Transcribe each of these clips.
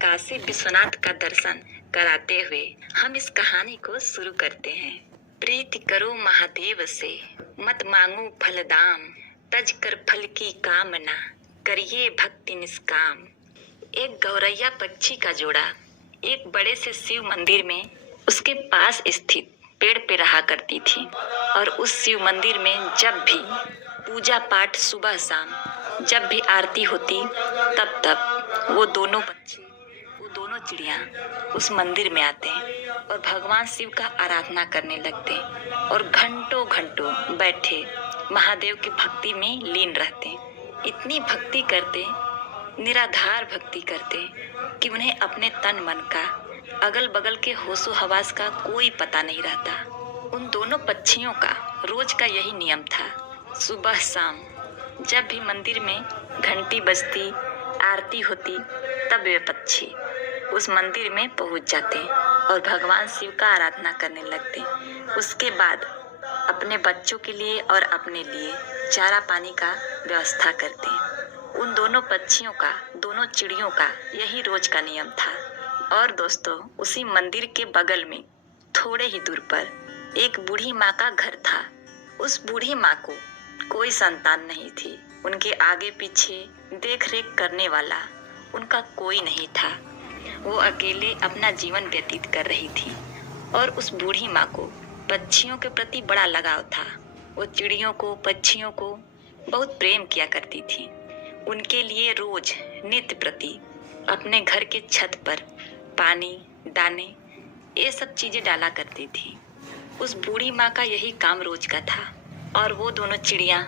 काशी विश्वनाथ का दर्शन कराते हुए हम इस कहानी को शुरू करते हैं। प्रीति करो महादेव से, मत मांगो फल दाम, तज कर फल की कामना, करिए भक्ति निष्काम। एक गौरैया पक्षी का जोड़ा एक बड़े से शिव मंदिर में उसके पास स्थित पेड़ पे रहा करती थी और उस शिव मंदिर में जब भी पूजा पाठ सुबह शाम जब भी आरती होती तब वो दोनों पक्षी, वो दोनों चिड़िया उस मंदिर में आते और भगवान शिव का आराधना करने लगते और घंटों घंटों बैठे महादेव की भक्ति में लीन रहते। इतनी भक्ति करते, निराधार भक्ति करते कि उन्हें अपने तन मन का, अगल बगल के होशो हवास का कोई पता नहीं रहता। उन दोनों पक्षियों का रोज का यही नियम था। सुबह शाम जब भी मंदिर में घंटी बजती, आरती होती, तब वे पक्षी उस मंदिर में पहुंच जाते और भगवान शिव का आराधना करने लगते। उसके बाद अपने बच्चों के लिए और अपने लिए चारा पानी का व्यवस्था करते। उन दोनों पक्षियों का, दोनों चिड़ियों का यही रोज का नियम था। और दोस्तों, उसी मंदिर के बगल में थोड़े ही दूर पर एक बूढ़ी माँ का घर था। उस बूढ़ी माँ को कोई संतान नहीं थी। उनके आगे पीछे देख रेख करने वाला उनका कोई नहीं था। वो अकेले अपना जीवन व्यतीत कर रही थी और उस बूढ़ी माँ को पक्षियों के प्रति बड़ा लगाव था। वो चिड़ियों को, पक्षियों को बहुत प्रेम किया करती थी। उनके लिए रोज नित्य प्रति अपने घर के छत पर पानी, दाने, ये सब चीजें डाला करती थी। उस बूढ़ी माँ का यही काम रोज का था और वो दोनों चिड़िया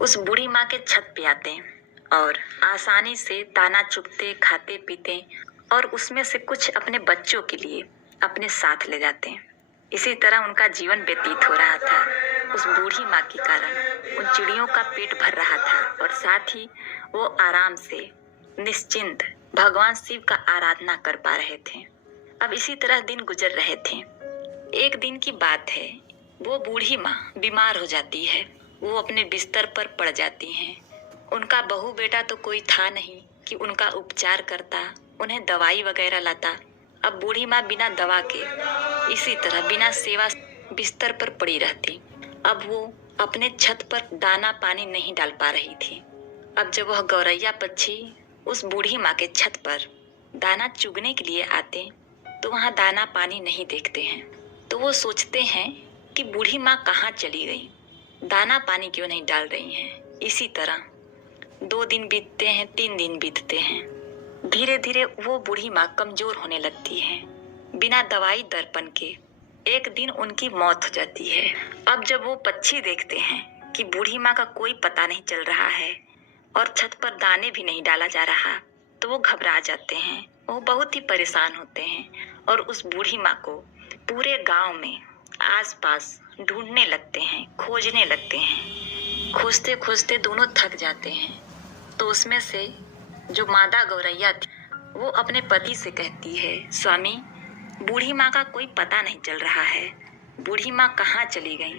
उस बूढ़ी माँ के छत पे आते और आसानी से दाना चुगते, खाते पीते और उसमें से कुछ अपने बच्चों के लिए अपने साथ ले जाते। इसी तरह उनका जीवन व्यतीत हो रहा था। उस बूढ़ी माँ के कारण उन चिड़ियों का पेट भर रहा था और साथ ही वो आराम से निश्चिंत भगवान शिव का आराधना कर पा रहे थे। अब इसी तरह दिन गुजर रहे थे। एक दिन की बात है, वो बूढ़ी माँ बीमार हो जाती है। वो अपने बिस्तर पर पड़ जाती हैं। उनका बहू बेटा तो कोई था नहीं कि उनका उपचार करता, उन्हें दवाई वगैरह लाता। अब बूढ़ी माँ बिना दवा के, इसी तरह बिना सेवा बिस्तर पर पड़ी रहती। अब वो अपने छत पर दाना पानी नहीं डाल पा रही थी। अब जब वह गौरैया पक्षी उस बूढ़ी माँ के छत पर दाना चुगने के लिए आते तो वहाँ दाना पानी नहीं देखते हैं। तो वो सोचते हैं कि बूढ़ी माँ कहाँ चली गई, दाना पानी क्यों नहीं डाल रही हैं। इसी तरह 2 दिन बीतते हैं, 3 दिन बीतते हैं। धीरे धीरे वो बूढ़ी माँ कमजोर होने लगती है। बिना दवाई दर्पण के एक दिन उनकी मौत हो जाती है। अब जब वो पक्षी देखते हैं कि बूढ़ी माँ का कोई पता नहीं चल रहा है और छत पर दाने भी नहीं डाला जा रहा, तो वो घबरा जाते हैं। वो बहुत ही परेशान होते हैं और उस बूढ़ी माँ को पूरे गांव में आसपास ढूंढने लगते हैं, खोजने लगते हैं। खोजते खोजते दोनों थक जाते हैं। तो उसमें से जो मादा गौरैया थी, वो अपने पति से कहती है, स्वामी, बूढ़ी माँ का कोई पता नहीं चल रहा है। बूढ़ी माँ कहाँ चली गई?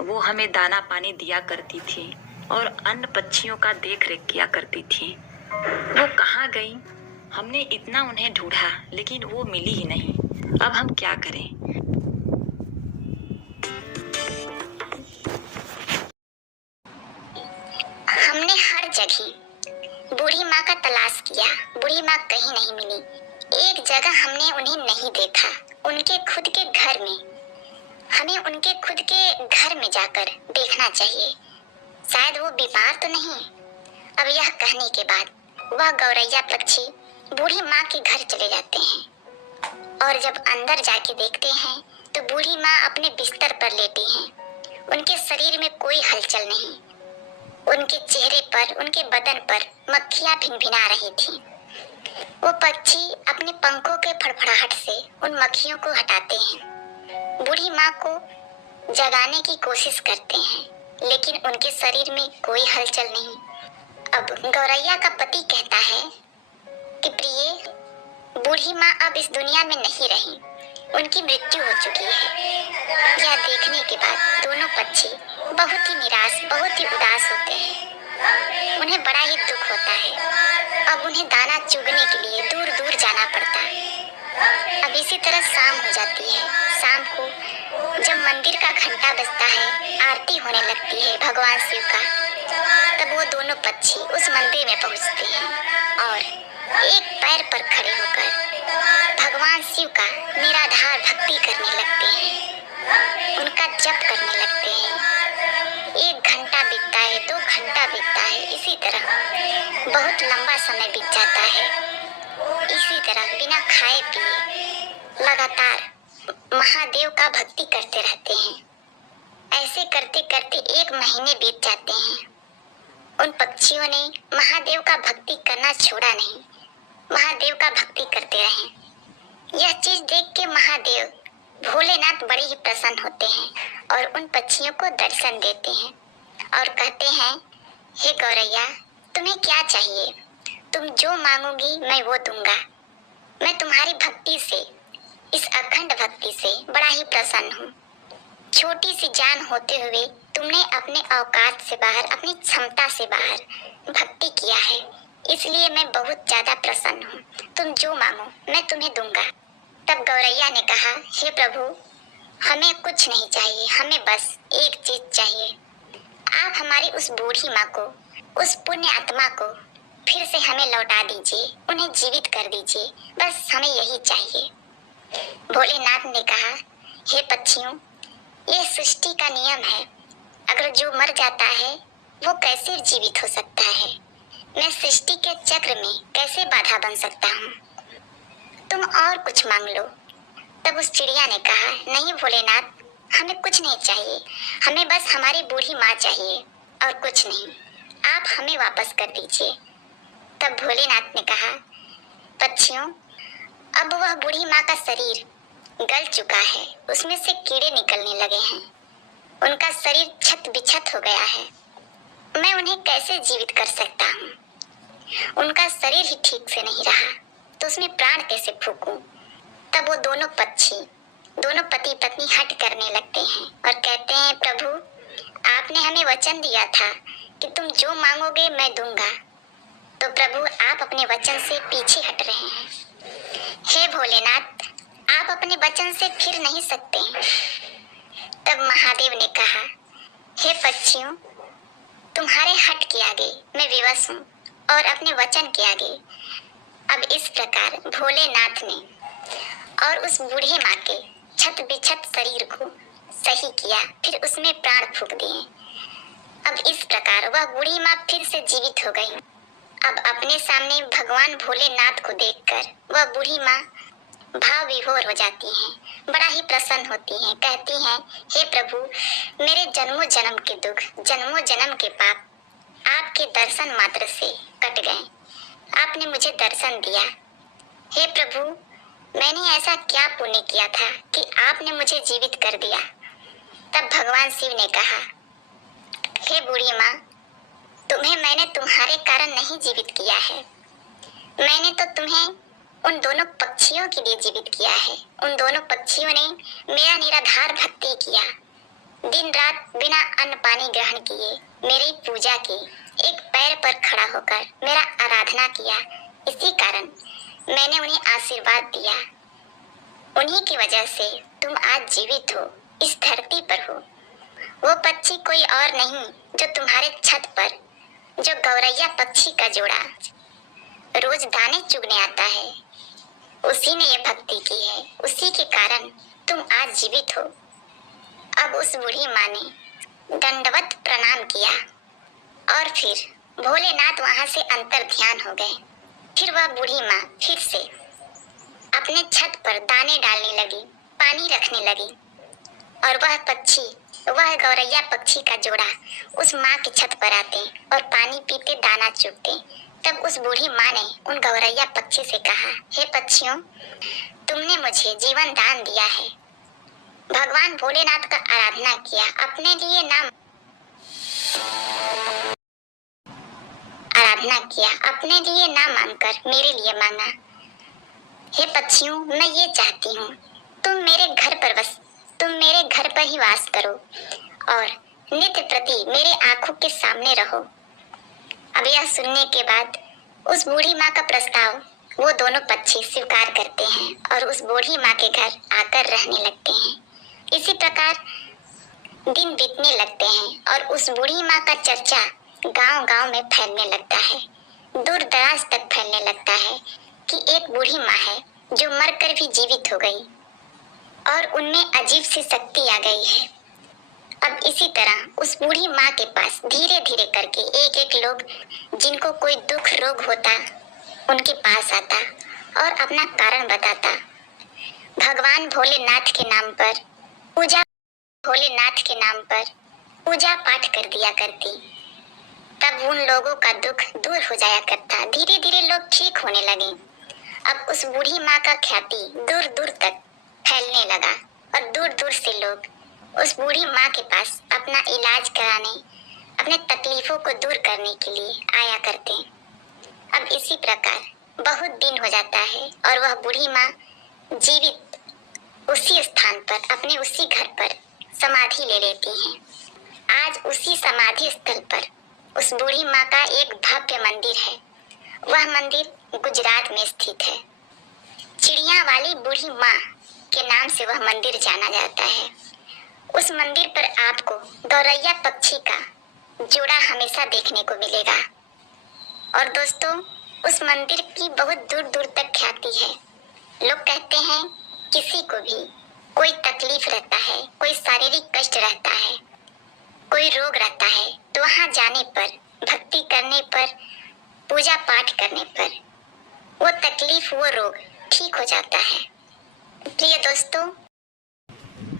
वो हमें दाना पानी दिया करती थी और अन्य पक्षियों का देख रेख किया करती थी। वो कहाँ गई? हमने इतना उन्हें ढूंढा लेकिन वो मिली ही नहीं। अब हम क्या करें? हमने हर जगह बूढ़ी माँ का तलाश किया, बूढ़ी माँ कहीं नहीं मिली। एक जगह हमने उन्हें नहीं देखा, उनके खुद के घर में। हमें उनके खुद के घर में जाकर देखना चाहिए, शायद वो बीमार तो नहीं। अब यह कहने के बाद वह गौरैया पक्षी बूढ़ी माँ के घर चले जाते हैं और जब अंदर जाके देखते हैं तो बूढ़ी माँ अपने बिस्तर पर लेटी हैं। उनके शरीर में कोई हलचल नहीं। उनके चेहरे पर, उनके बदन पर मक्खियाँ भिनभिना रही थीं। वो पक्षी अपने पंखों के फड़फड़ाहट से उन मक्खियों को हटाते हैं। बूढ़ी माँ को जगाने की कोशिश करते हैं लेकिन उनके शरीर में कोई हलचल नहीं। अब गौरैया का पति कहता है कि प्रिय, बूढ़ी माँ अब इस दुनिया में नहीं रही, उनकी मृत्यु हो चुकी है। यह देखने के बाद दोनों पक्षी बहुत ही निराश, बहुत ही उदास होते हैं। उन्हें बड़ा ही दुख होता है। अब उन्हें दाना चुगने के लिए दूर दूर जाना पड़ता है। जाती है। शाम को जब मंदिर का घंटा बजता है, आरती होने लगती है भगवान शिव का, तब वो दोनों पक्षी उस मंदिर में पहुंचते हैं और एक पैर पर खड़े होकर भगवान शिव का निराधार भक्ति करने लगते हैं, उनका जप करने लगते हैं। 1 घंटा बीतता है, 2 घंटा बीतता है, इसी तरह बहुत लंबा समय बीत जाता है। इसी तरह बिना खाए पिए लगातार महादेव का भक्ति करते रहते हैं। ऐसे करते करते 1 महीने बीत जाते हैं। उन पक्षियों ने महादेव का भक्ति करना छोड़ा नहीं, महादेव का भक्ति करते रहे। यह चीज देख के महादेव भोलेनाथ बड़े ही प्रसन्न होते हैं और उन पक्षियों को दर्शन देते हैं और कहते हैं, हे गौरैया, तुम्हें क्या चाहिए? तुम जो मांगोगी मैं वो दूंगा। मैं तुम्हारी भक्ति से, इस अखंड भक्ति से बड़ा ही प्रसन्न हूँ। छोटी सी जान होते हुए तुमने अपने औकात से बाहर, अपनी क्षमता से बाहर भक्ति किया है, इसलिए मैं बहुत ज्यादा प्रसन्न हूँ। तुम जो मांगो मैं तुम्हें दूंगा। तब गौरैया ने कहा, हे प्रभु, हमें कुछ नहीं चाहिए, हमें बस एक चीज चाहिए। आप हमारी उस बूढ़ी माँ को, उस पुण्य आत्मा को फिर से हमें लौटा दीजिए, उन्हें जीवित कर दीजिए, बस हमें यही चाहिए। भोलेनाथ ने कहा, हे पक्षियों, ये सृष्टि का नियम है, अगर जो मर जाता है वो कैसे जीवित हो सकता है? मैं सृष्टि के चक्र में कैसे बाधा बन सकता हूँ? तुम और कुछ मांग लो। तब उस चिड़िया ने कहा, नहीं भोलेनाथ, हमें कुछ नहीं चाहिए, हमें बस हमारी बूढ़ी माँ चाहिए और कुछ नहीं, आप हमें वापस कर दीजिए। तब भोलेनाथ ने कहा, पक्षियों, अब वह बूढ़ी माँ का शरीर गल चुका है, उसमें से कीड़े निकलने लगे हैं, उनका शरीर छत बिछत हो गया है, मैं उन्हें कैसे जीवित कर सकता हूँ? उनका शरीर ही ठीक से नहीं रहा तो उसमें प्राण कैसे फूंकूं? तब वो दोनों पक्षी, दोनों पति पत्नी हट करने लगते हैं और कहते हैं, प्रभु, आपने हमें वचन दिया था कि तुम जो मांगोगे मैं दूंगा, तो प्रभु आप अपने वचन से पीछे हट रहे हैं। हे भोलेनाथ, आप अपने वचन से फिर नहीं सकते। तब महादेव ने कहा, हे पक्षियों, तुम्हारे हट के आगे मैं विवश हूँ और अपने वचन के आगे। अब इस प्रकार भोलेनाथ ने और उस बूढ़े माँ के छत बिछत शरीर को सही किया, फिर उसमें प्राण फूंक दिए। अब इस प्रकार वह बूढ़ी माँ फिर से जीवित हो गई। अब अपने सामने भगवान भोलेनाथ को देखकर वह बूढ़ी माँ भाव विभोर हो जाती हैं, बड़ा ही प्रसन्न होती हैं, कहती हैं, हे प्रभु, मेरे जन्मों जन्म के दुख, जन्मों जन्म के पाप आपके दर्शन मात्र से कट गए। आपने मुझे दर्शन दिया। हे प्रभु, मैंने ऐसा क्या पुण्य किया था कि आपने मुझे जीवित कर दिया? तब भगवान शिव ने कहा, हे बूढ़ी माँ, तुम्हें मैंने तुम्हारे कारण नहीं जीवित किया है, मैंने तो तुम्हें उन दोनों पक्षियों के लिए जीवित किया है। उन दोनों पक्षियों ने मेरा निराधार भक्ति किया, दिन रात बिना अन्न पानी ग्रहण किए मेरी पूजा की, एक पैर पर खड़ा होकर मेरा आराधना किया। इसी कारण मैंने उन्हें आशीर्वाद दिया। उन्हीं की वजह से तुम आज जीवित हो, इस धरती पर हो। वो पक्षी कोई और नहीं जो तुम्हारे छत पर, जो गौरैया पक्षी का जोड़ा रोज दाने चुगने आता है, उसी ने ये भक्ति की है, उसी के कारण तुम आज जीवित हो। अब उस बूढ़ी माँ ने दंडवत प्रणाम किया और फिर भोलेनाथ वहां से अंतर ध्यान हो गए। फिर वह बूढ़ी माँ फिर से अपने छत पर दाने डालने लगी, पानी रखने लगी और वह पक्षी, वह गौरैया पक्षी का जोड़ा उस माँ की छत पर आते और पानी पीते, दाना चुगते। तब उस बूढ़ी माँ ने उन गौरैया पक्षी से कहा, हे पक्षियों, तुमने मुझे जीवन दान दिया है, भगवान भोलेनाथ का आराधना किया, अपने लिए नाम आराधना किया, अपने लिए ना मांगकर मेरे लिए मांगा। हे पक्षियों, मैं ये चाहती हूँ, तुम मेरे घर पर बस, तुम मेरे घर पर ही वास करो और नित्य प्रति मेरे आंखों के सामने रहो। अब यह सुनने के बाद उस बूढ़ी माँ का प्रस्ताव वो दोनों पक्षी स्वीकार करते हैं और उस बूढ़ी माँ के घर आकर रहने लगते हैं। इसी प्रकार दिन बीतने लगते हैं और उस बूढ़ी माँ का चर्चा गांव-गांव में फैलने लगता है। दूर दराज तक फैलने लगता है कि एक बूढ़ी माँ है जो मरकर भी जीवित हो गई और उनमें अजीब सी शक्ति आ गई है। अब इसी तरह उस बूढ़ी माँ के पास धीरे धीरे करके एक एक लोग जिनको कोई दुख रोग होता उनके पास आता और अपना कारण बताता। भगवान भोलेनाथ के नाम पर पूजा पाठ कर दिया करती। तब उन लोगों का दुख दूर हो जाया करता। धीरे धीरे लोग ठीक होने लगे। अब उस बूढ़ी माँ का ख्याति दूर दूर तक फैलने लगा और दूर दूर से लोग उस बूढ़ी माँ के पास अपना इलाज कराने, अपने तकलीफों को दूर करने के लिए आया करते। अब इसी प्रकार बहुत दिन हो जाता है और वह बूढ़ी माँ जीवित उसी स्थान पर, अपने उसी घर पर समाधि ले लेती हैं। आज उसी समाधि स्थल पर उस बूढ़ी माँ का एक भव्य मंदिर है। वह मंदिर गुजरात में स्थित है। चिड़िया वाली बूढ़ी माँ के नाम से वह मंदिर जाना जाता है। उस मंदिर पर आपको गौरैया पक्षी का जोड़ा हमेशा देखने को मिलेगा। और दोस्तों, उस मंदिर की बहुत दूर दूर तक ख्याति है। लोग कहते हैं किसी को भी कोई तकलीफ रहता है, कोई शारीरिक कष्ट रहता है, कोई रोग रहता है, तो वहाँ जाने पर, भक्ति करने पर, पूजा पाठ करने पर वो तकलीफ, वो रोग ठीक हो जाता है। प्रिय दोस्तों,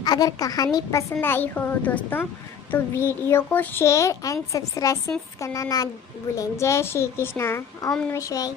अगर कहानी पसंद आई हो दोस्तों तो वीडियो को शेयर एंड सब्सक्राइब करना ना भूलें। जय श्री कृष्णा। ओम नमः शिवाय।